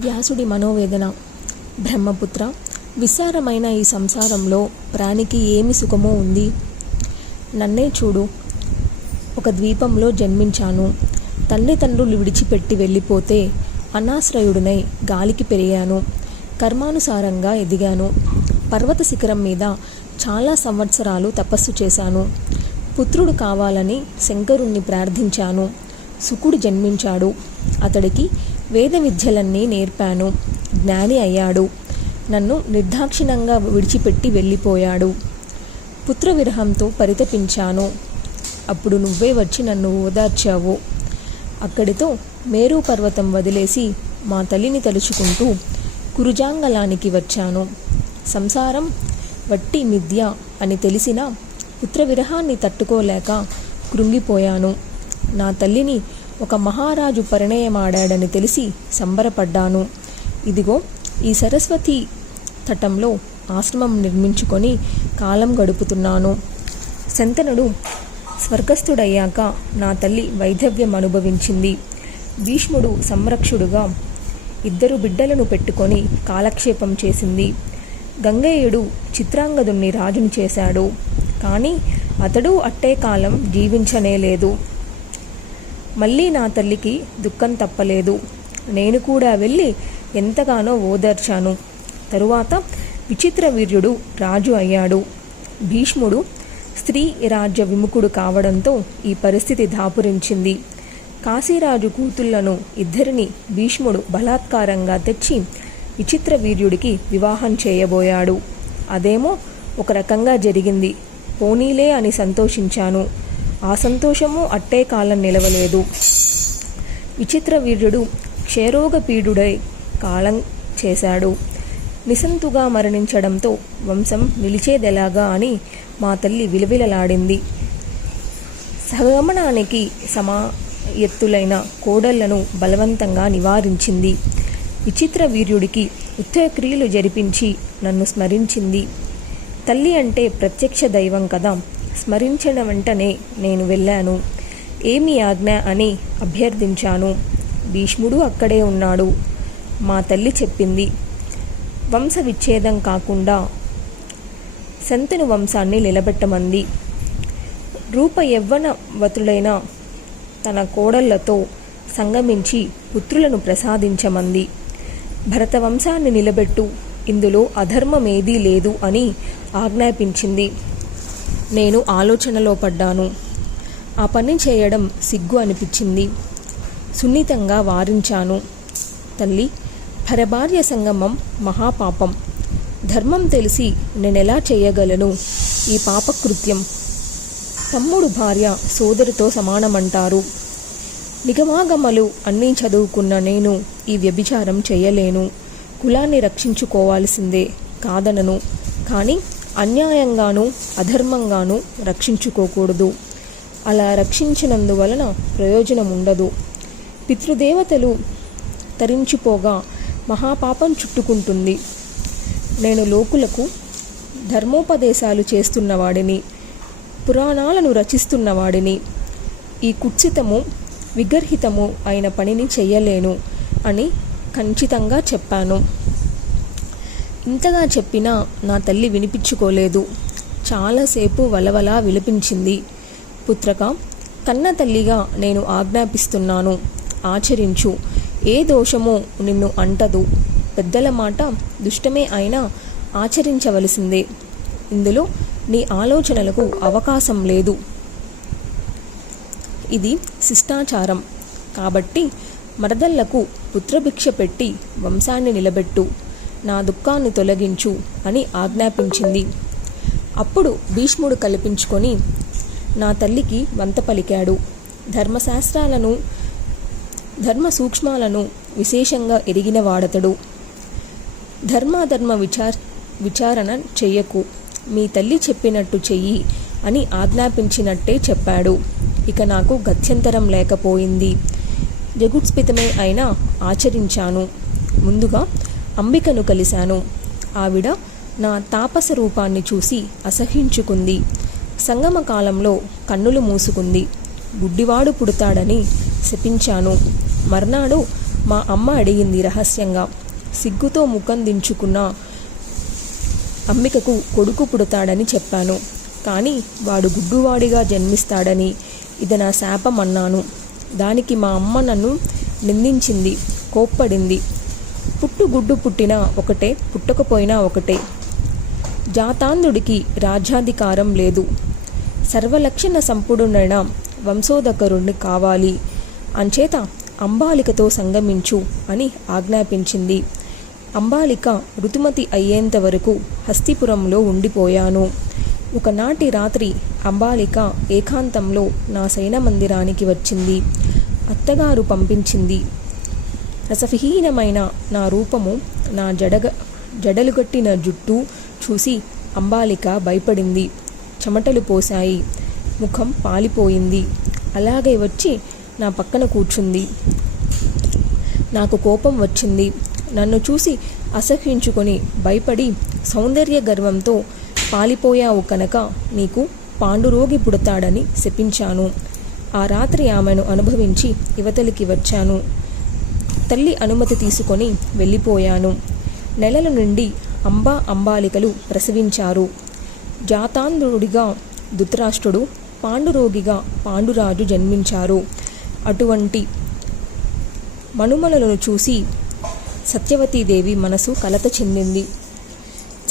వ్యాసుడి మనోవేదన. బ్రహ్మపుత్ర, విశారమైన ఈ సంసారంలో ప్రాణికి ఏమి సుఖమో ఉంది? నన్నే చూడు. ఒక ద్వీపంలో జన్మించాను. తల్లిదండ్రులు విడిచిపెట్టి వెళ్ళిపోతే అనాశ్రయుడినై గాలికి పెరిగాను. కర్మానుసారంగా ఎదిగాను. పర్వత శిఖరం మీద చాలా సంవత్సరాలు తపస్సు చేశాను. పుత్రుడు కావాలని శంకరుణ్ణి ప్రార్థించాను. శుకుడు జన్మించాడు. అతడికి వేద విద్యలన్నీ నేర్పాను. జ్ఞాని అయ్యాడు. నన్ను నిర్దాక్షిణ్యంగా విడిచిపెట్టి వెళ్ళిపోయాడు. పుత్ర విరహంతో పరితపించాను. అప్పుడు నువ్వే వచ్చి నన్ను ఓదార్చావు. అక్కడితో మేరు పర్వతం వదిలేసి మా తల్లిని తలుచుకుంటూ కురుజాంగలానికి వచ్చాను. సంసారం వట్టి మిథ్య అని తెలిసిన పుత్ర విరహాన్ని తట్టుకోలేక కృంగిపోయాను. నా తల్లిని ఒక మహారాజు పరిణయమాడాడని తెలిసి సంబరపడ్డాను. ఇదిగో ఈ సరస్వతి తటంలో ఆశ్రమం నిర్మించుకొని కాలం గడుపుతున్నాను. శంతనుడు స్వర్గస్థుడయ్యాక నా తల్లి వైధవ్యం అనుభవించింది. భీష్ముడు సంరక్షుడుగా 2 బిడ్డలను పెట్టుకొని కాలక్షేపం చేసింది. గంగేయుడు చిత్రాంగదుణ్ణి రాజుని చేశాడు. కానీ అతడు అట్టే కాలం జీవించనేలేదు. మళ్ళీ నా తల్లికి దుఃఖం తప్పలేదు. నేను కూడా వెళ్ళి ఎంతగానో ఓదార్చాను. తరువాత విచిత్ర వీర్యుడు రాజు అయ్యాడు. భీష్ముడు స్త్రీ రాజ్య విముఖుడు కావడంతో ఈ పరిస్థితి దాపురించింది. కాశీరాజు కూతుళ్లను 2 భీష్ముడు బలాత్కారంగా తెచ్చి విచిత్ర వీర్యుడికి వివాహం చేయబోయాడు. అదేమో ఒక రకంగా జరిగింది. పోనీలే అని సంతోషించాను. ఆ సంతోషము అట్టే కాలం నిలవలేదు. విచిత్ర వీర్యుడు క్షయరోగ పీడుడై కాలం చేశాడు. నిశంతుగా మరణించడంతో వంశం నిలిచేదెలాగా అని మా తల్లి విలవిలలాడింది. సహగమనానికి ఎత్తులైన కోడళ్లను బలవంతంగా నివారించింది. విచిత్ర వీర్యుడికి ఉత్తరక్రియలు జరిపించి నన్ను స్మరించింది. తల్లి అంటే ప్రత్యక్ష దైవం కదా. స్మరించిన వెంటనే నేను వెళ్ళాను. ఏమి ఆజ్ఞ అని అభ్యర్థించాను. భీష్ముడు అక్కడే ఉన్నాడు. మా తల్లి చెప్పింది, వంశ విచ్ఛేదం కాకుండా శంతను వంశాన్ని నిలబెట్టమంది. రూప యవ్వనవతులైన తన కోడళ్లతో సంగమించి పుత్రులను ప్రసాదించమంది. భరత వంశాన్ని నిలబెట్టు, ఇందులో అధర్మమేదీ లేదు అని ఆజ్ఞాపించింది. నేను ఆలోచనలో పడ్డాను. ఆ పని చేయడం సిగ్గు అనిపించింది. సున్నితంగా వారించాను. తల్లి, పరభార్య సంగమం మహాపాపం. ధర్మం తెలిసి నేనెలా చేయగలను ఈ పాపకృత్యం? తమ్ముడు భార్య సోదరితో సమానమంటారు. నిగమాగమలు అన్నీ చదువుకున్న నేను ఈ వ్యభిచారం చేయలేను. కులాన్ని రక్షించుకోవాల్సిందే, కాదనను. కానీ అన్యాయంగానూ అధర్మంగానూ రక్షించుకోకూడదు. అలా రక్షించినందువలన ప్రయోజనం ఉండదు. పితృదేవతలు తరించిపోగా మహాపాపం చుట్టుకుంటుంది. నేను లోకులకు ధర్మోపదేశాలు చేస్తున్నవాడిని, పురాణాలను రచిస్తున్నవాడిని. ఈ కుత్సితము విగర్హితము అయిన పనిని చెయ్యలేను అని ఖచ్చితంగా చెప్పాను. ఇంతగా చెప్పినా నా తల్లి వినిపించుకోలేదు. చాలాసేపు వలవలా విలపించింది. పుత్రక, కన్న తల్లిగా నేను ఆజ్ఞాపిస్తున్నాను, ఆచరించు. ఏ దోషమో నిన్ను అంటదు. పెద్దల మాట దుష్టమే అయినా ఆచరించవలసిందే. ఇందులో నీ ఆలోచనలకు అవకాశం లేదు. ఇది శిష్టాచారం. కాబట్టి మరదళ్లకు పుత్రభిక్ష పెట్టి వంశాన్ని నిలబెట్టు, నా దుఃఖాన్ని తొలగించు అని ఆజ్ఞాపించింది. అప్పుడు భీష్ముడు కల్పించుకొని నా తల్లికి వంత పలికాడు. ధర్మశాస్త్రాలను, ధర్మ సూక్ష్మాలను విశేషంగా ఎరిగిన వాడతడు. ధర్మాధర్మ విచారణ చెయ్యకు, మీ తల్లి చెప్పినట్టు చెయ్యి అని ఆజ్ఞాపించినట్టే చెప్పాడు. ఇక నాకు గత్యంతరం లేకపోయింది. జగుత్స్పితమే అయినా ఆచరించాను. ముందుగా అంబికను కలిశాను. ఆవిడ నా తాపస రూపాన్ని చూసి అసహ్యించుకుంది. సంగమ కాలంలో కన్నులు మూసుకుంది. గుడ్డివాడు పుడతాడని శపించాను. మర్నాడు మా అమ్మ అడిగింది రహస్యంగా. సిగ్గుతో ముఖం దించుకున్న అంబికకు కొడుకు పుడతాడని చెప్పాను. కానీ వాడు గుడ్డువాడిగా జన్మిస్తాడని ఇది నా శాపం అన్నాను. దానికి మా అమ్మ నన్ను నిందించింది, కోప్పడింది. గుడ్డు పుట్టినా ఒకటే, పుట్టకపోయినా ఒకటే. జాతాంధుడికి రాజ్యాధికారం లేదు. సర్వలక్షణ సంపూర్ణుడైన వంశోధకరుణ్ణి కావాలి. అంచేత అంబాలికతో సంగమించు అని ఆజ్ఞాపించింది. అంబాలిక ఋతుమతి అయ్యేంత వరకు హస్తిపురంలో ఉండిపోయాను. ఒకనాటి రాత్రి అంబాలిక ఏకాంతంలో నా శయన మందిరానికి వచ్చింది. అత్తగారు పంపించింది. రసవిహీనమైన నా రూపము, నా జడలుగట్టిన జుట్టు చూసి అంబాలిక భయపడింది. చెమటలు పోశాయి. ముఖం పాలిపోయింది. అలాగే వచ్చి నా పక్కన కూర్చుంది. నాకు కోపం వచ్చింది. నన్ను చూసి అసహ్యించుకొని భయపడి సౌందర్య గర్వంతో పాలిపోయావు కనుక నీకు పాండురోగి పుడతాడని శపించాను. ఆ రాత్రి ఆమెను అనుభవించి యువతలికి వచ్చాను. తల్లి అనుమతి తీసుకొని వెళ్ళిపోయాను. నెలల నుండి అంబాలికలు ప్రసవించారు. జాతాంధుడిగా ధృతరాష్ట్రుడు, పాండురోగిగా పాండురాజు జన్మించారు. అటువంటి మనుమలను చూసి సత్యవతీదేవి మనసు కలత చెందింది.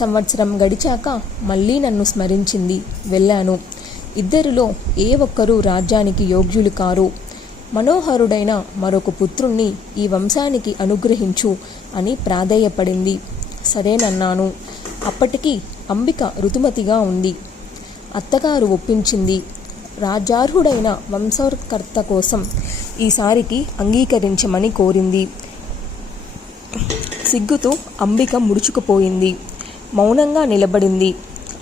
సంవత్సరం గడిచాక మళ్ళీ నన్ను స్మరించింది. వెళ్ళాను. ఇద్దరిలో ఏ ఒక్కరూ రాజ్యానికి యోగ్యులు కారు. మనోహరుడైన మరొక పుత్రుణ్ణి ఈ వంశానికి అనుగ్రహించు అని ప్రాధేయపడింది. సరేనన్నాను. అప్పటికి అంబిక ఋతుమతిగా ఉంది. అత్తగారు ఒప్పించింది. రాజ్యార్హుడైన వంశకర్త కోసం ఈసారికి అంగీకరించమని కోరింది. సిగ్గుతో అంబిక ముడుచుకుపోయింది. మౌనంగా నిలబడింది.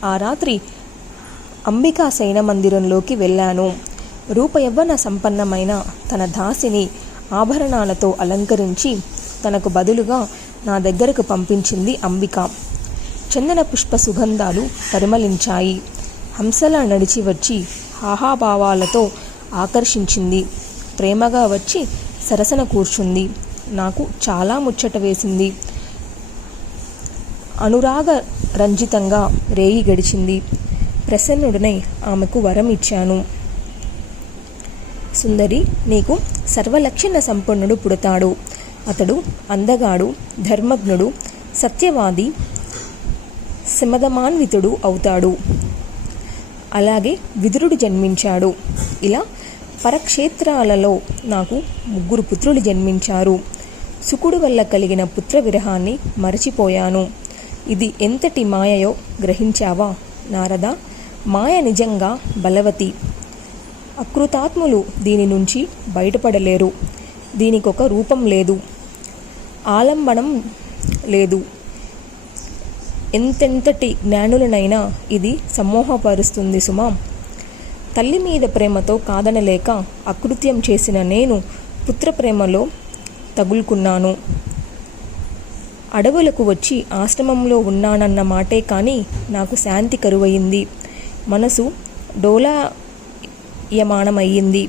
ఆ రాత్రి అంబికా శయన మందిరంలోకి వెళ్ళాను. రూపయవ్వన సంపన్నమైన తన దాసిని ఆభరణాలతో అలంకరించి తనకు బదులుగా నా దగ్గరకు పంపించింది అంబిక. చందన పుష్ప సుగంధాలు పరిమళించాయి. హంసలా నడిచి వచ్చి హాహాభావాలతో ఆకర్షించింది. ప్రేమగా వచ్చి సరసన కూర్చుంది. నాకు చాలా ముచ్చట వేసింది. అనురాగ రంజితంగా రేయి గడిచింది. ప్రసన్నుడనై ఆమెకు వరం ఇచ్చాను. సుందరి, నీకు సర్వలక్షణ సంపన్నుడు పుడతాడు. అతడు అందగాడు, ధర్మజ్ఞుడు, సత్యవాది, శమదమాన్వితుడు అవుతాడు. అలాగే విదురుడు జన్మించాడు. ఇలా పరక్షేత్రాలలో నాకు 3 పుత్రులు జన్మించారు. శుకుడు వల్ల కలిగిన పుత్ర విరహాన్ని మరచిపోయాను. ఇది ఎంతటి మాయయో గ్రహించావా నారద? మాయ నిజంగా బలవతి. అకృతాత్ములు దీని నుంచి బయటపడలేరు. దీనికొక రూపం లేదు, ఆలంబనం లేదు. ఎంతెంతటి జ్ఞానులనైనా ఇది సమ్మోహపరుస్తుంది సుమా. తల్లి మీద ప్రేమతో కాదనలేక అకృత్యం చేసిన నేను పుత్రప్రేమలో తగులుకున్నాను. అడవులకు వచ్చి ఆశ్రమంలో ఉన్నానన్న మాటే కానీ నాకు శాంతి కరువయింది. మనసు డోలాయమానమయ్యింది.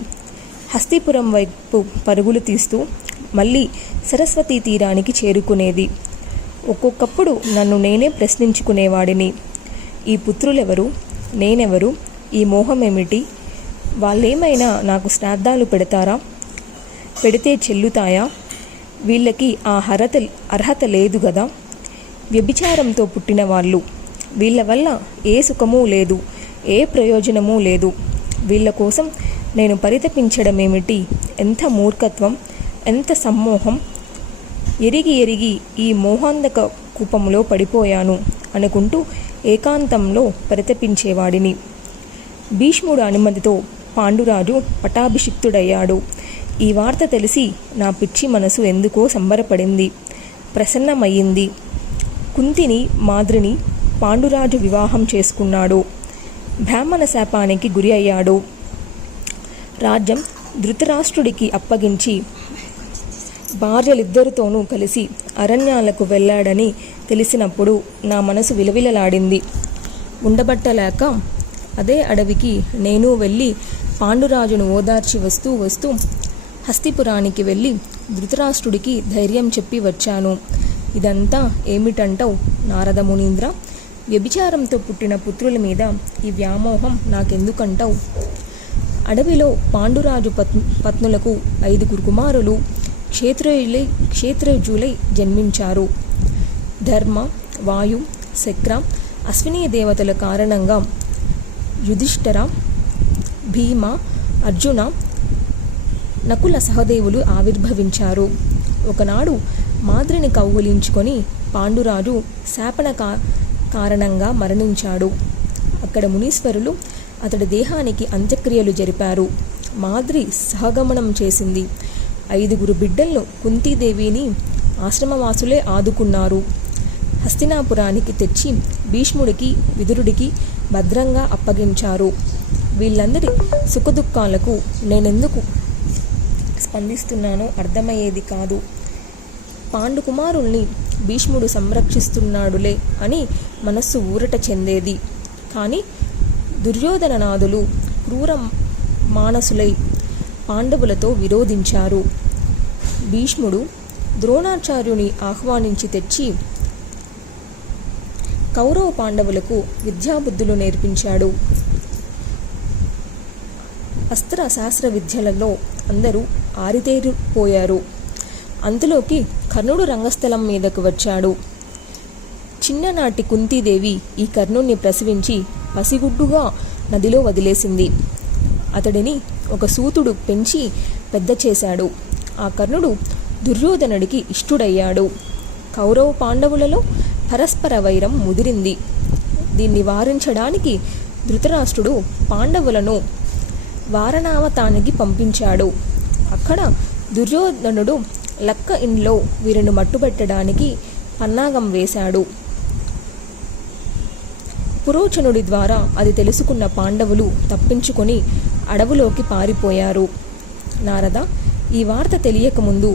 హస్తిపురం వైపు పరుగులు తీస్తూ మళ్ళీ సరస్వతీ తీరానికి చేరుకునేది. ఒక్కొక్కప్పుడు నన్ను నేనే ప్రశ్నించుకునేవాడిని. ఈ పుత్రులెవరు? నేనెవరు? ఈ మోహమేమిటి? వాళ్ళేమైనా నాకు శ్రాద్ధాలు పెడతారా? పెడితే చెల్లుతాయా? వీళ్ళకి ఆ అర్హత లేదు గదా. వ్యభిచారంతో పుట్టిన వాళ్ళు. వీళ్ళ వల్ల ఏ సుఖమూ లేదు, ఏ ప్రయోజనమూ లేదు. వీళ్ళ కోసం నేను పరితపించడమేమిటి? ఎంత మూర్ఖత్వం, ఎంత సమ్మోహం! ఎరిగి ఈ మోహాంధక కూపంలో పడిపోయాను అనుకుంటూ ఏకాంతంలో పరితపించేవాడిని. భీష్ముడు అనుమతితో పాండురాజు పటాభిషిక్తుడయ్యాడు. ఈ వార్త తెలిసి నా పిచ్చి మనసు ఎందుకో సంబరపడింది, ప్రసన్నమయ్యింది. కుంతిని, మాద్రిని పాండురాజు వివాహం చేసుకున్నాడు. బ్రాహ్మణ శాపానికి గురి అయ్యాడు. రాజ్యం ధృతరాష్ట్రుడికి అప్పగించి భార్యలిద్దరితోనూ కలిసి అరణ్యాలకు వెళ్ళాడని తెలిసినప్పుడు నా మనసు విలవిలలాడింది. ఉండబట్టలేక అదే అడవికి నేను వెళ్ళి పాండురాజును ఓదార్చి వస్తూ హస్తిపురానికి వెళ్ళి ధృతరాష్ట్రుడికి ధైర్యం చెప్పి వచ్చాను. ఇదంతా ఏమిటంటావు నారద మునీంద్ర? వ్యభిచారంతో పుట్టిన పుత్రుల మీద ఈ వ్యామోహం నాకెందుకంటావు? అడవిలో పాండురాజు పత్నులకు 5 కుమారులు క్షేత్రజులై జన్మించారు. ధర్మ, వాయు, శక్ర, అశ్విని దేవతల కారణంగా యుధిష్ఠిర, భీమ, అర్జున, నకుల సహదేవులు ఆవిర్భవించారు. ఒకనాడు మాద్రిని కౌగిలించుకొని పాండురాజు శాపన కారణంగా మరణించాడు. అక్కడ మునీశ్వరులు అతడి దేహానికి అంత్యక్రియలు జరిపారు. మాద్రి సహగమనం చేసింది. 5 బిడ్డలను కుంతీదేవిని ఆశ్రమవాసులే ఆదుకున్నారు. హస్తినాపురానికి తెచ్చి భీష్ముడికి, విదురుడికి భద్రంగా అప్పగించారు. వీళ్ళందరి సుఖదుఖాలకు నేనెందుకు స్పందిస్తున్నానో అర్థమయ్యేది కాదు. పాండుకుమారుల్ని భీష్ముడు సంరక్షిస్తున్నాడులే అని మనస్సు ఊరట చెందేది. కానీ దుర్యోధననాథులు క్రూర మానసులై పాండవులతో విరోధించారు. భీష్ముడు ద్రోణాచార్యుని ఆహ్వానించి తెచ్చి కౌరవ పాండవులకు విద్యాబుద్ధులు నేర్పించాడు. అస్త్ర శాస్త్ర విద్యలలో అందరూ ఆరితేరిపోయారు. అంతలోకి కర్ణుడు రంగస్థలం మీదకు వచ్చాడు. చిన్ననాటి కుంతీదేవి ఈ కర్ణుణ్ణి ప్రసవించి పసిగుడ్డుగా నదిలో వదిలేసింది. అతడిని ఒక సూతుడు పెంచి పెద్ద చేశాడు. ఆ కర్ణుడు దుర్యోధనుడికి ఇష్టుడయ్యాడు. కౌరవ పాండవులలో పరస్పర వైరం ముదిరింది. దీన్ని వారించడానికి ధృతరాష్ట్రుడు పాండవులను వారణావతానికి పంపించాడు. అక్కడ దుర్యోధనుడు లక్క ఇంట్లో వీరిని మట్టుబెట్టడానికి పన్నాగం వేశాడు. పురోచనుడి ద్వారా అది తెలుసుకున్న పాండవులు తప్పించుకొని అడవులోకి పారిపోయారు. నారద, ఈ వార్త తెలియకముందు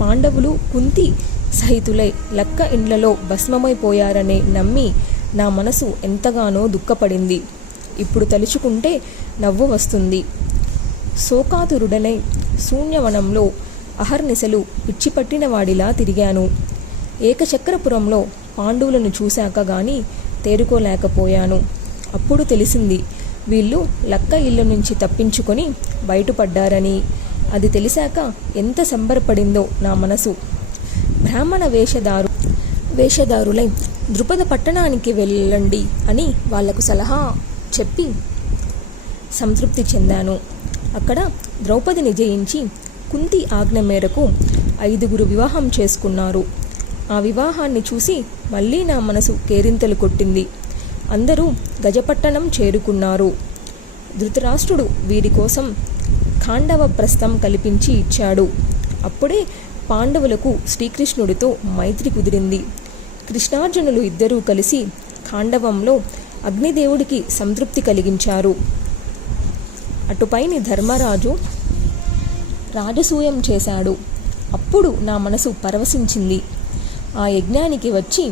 పాండవులు కుంతి సహితులై లక్క ఇండ్లలో భస్మమైపోయారనే నమ్మి నా మనసు ఎంతగానో దుఃఖపడింది. ఇప్పుడు తలుచుకుంటే నవ్వు వస్తుంది. శోకాతురుడనై శూన్యవనంలో అహర్నిశలు పిచ్చిపట్టిన వాడిలా తిరిగాను. ఏకచక్రపురంలో పాండవులను చూశాక గాని తేరుకోలేకపోయాను. అప్పుడు తెలిసింది వీళ్ళు లక్క ఇళ్ళ నుంచి తప్పించుకొని బయటపడ్డారని. అది తెలిసాక ఎంత సంబరపడిందో నా మనసు. బ్రాహ్మణ వేషధారులై ద్రుపద పట్టణానికి వెళ్ళండి అని వాళ్లకు సలహా చెప్పి సంతృప్తి చెందాను. అక్కడ ద్రౌపదిని జయించి కుంతి ఆజ్ఞ మేరకు 5 వివాహం చేసుకున్నారు. ఆ వివాహాన్ని చూసి మళ్ళీ నా మనసు కేరింతలు కొట్టింది. అందరూ గజపట్టణం చేరుకున్నారు. ధృతరాష్ట్రుడు వీరి కోసం ఖాండవ ప్రస్థం కల్పించి ఇచ్చాడు. అప్పుడే పాండవులకు శ్రీకృష్ణుడితో మైత్రి కుదిరింది. కృష్ణార్జునులు ఇద్దరూ కలిసి ఖాండవంలో అగ్నిదేవుడికి సంతృప్తి కలిగించారు. అటుపైని ధర్మరాజు రాజసూయం చేశాడు. అప్పుడు నా మనసు పరవశించింది. ఆ యజ్ఞానికి వచ్చి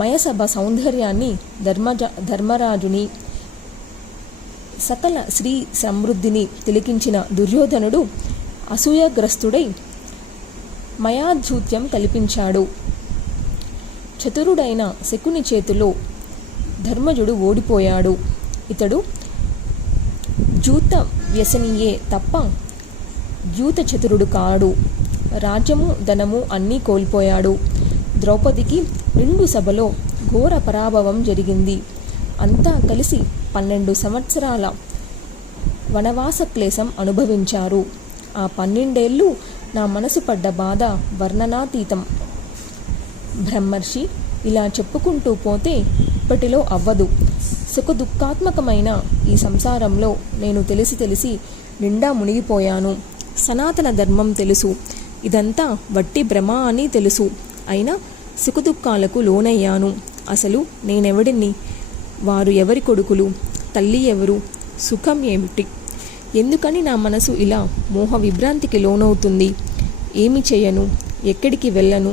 మయసభ సౌందర్యాన్ని, ధర్మరాజుని, సకల శ్రీ సమృద్ధిని తిలకించిన దుర్యోధనుడు అసూయగ్రస్తుడై మయాధూత్యం కల్పించాడు. చతురుడైన శకుని చేతిలో ధర్మజుడు ఓడిపోయాడు. ఇతడు జూత వ్యసనియే తప్ప జూత చతురుడు కాడు. రాజ్యము, ధనము అన్నీ కోల్పోయాడు. ద్రౌపదికి నిండు సభలో ఘోర పరాభవం జరిగింది. అంతా కలిసి 12 సంవత్సరాల వనవాస క్లేశం అనుభవించారు. ఆ 12 ఏళ్ళు నా మనసు పడ్డ బాధ వర్ణనాతీతం. బ్రహ్మర్షి, ఇలా చెప్పుకుంటూ పోతే ఇప్పటిలో అవ్వదు. సుఖదుఖాత్మకమైన ఈ సంసారంలో నేను తెలిసి నిండా మునిగిపోయాను. సనాతన ధర్మం తెలుసు, ఇదంతా వట్టి భ్రమ అని తెలుసు. అయినా సుఖదుఖాలకు లోనయ్యాను. అసలు నేనెవడిని? వారు ఎవరి కొడుకులు? తల్లి ఎవరు? సుఖం ఏమిటి? ఎందుకని నా మనసు ఇలా మోహ విభ్రాంతికి లోనవుతుంది? ఏమి చేయను? ఎక్కడికి వెళ్ళను?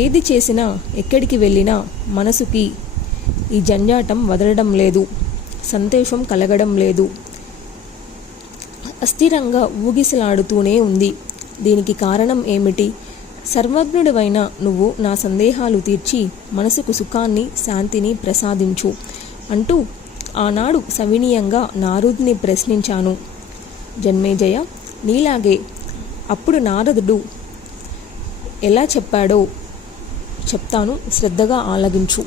ఏది చేసినా, ఎక్కడికి వెళ్ళినా మనసుకి ఈ జంజాటం వదలడం లేదు. సంతోషం కలగడం లేదు. అస్థిరంగా ఊగిసలాడుతూనే ఉంది. దీనికి కారణం ఏమిటి? సర్వజ్ఞుడివైన నువ్వు నా సందేహాలు తీర్చి మనసుకు సుఖాన్ని, శాంతిని ప్రసాదించు అంటూ ఆనాడు సవినీయంగా నారదుని ప్రశ్నించాను. జన్మేజయ, నీలాగే అప్పుడు నారదుడు ఎలా చెప్పాడో చెప్తాను, శ్రద్ధగా ఆలగించు.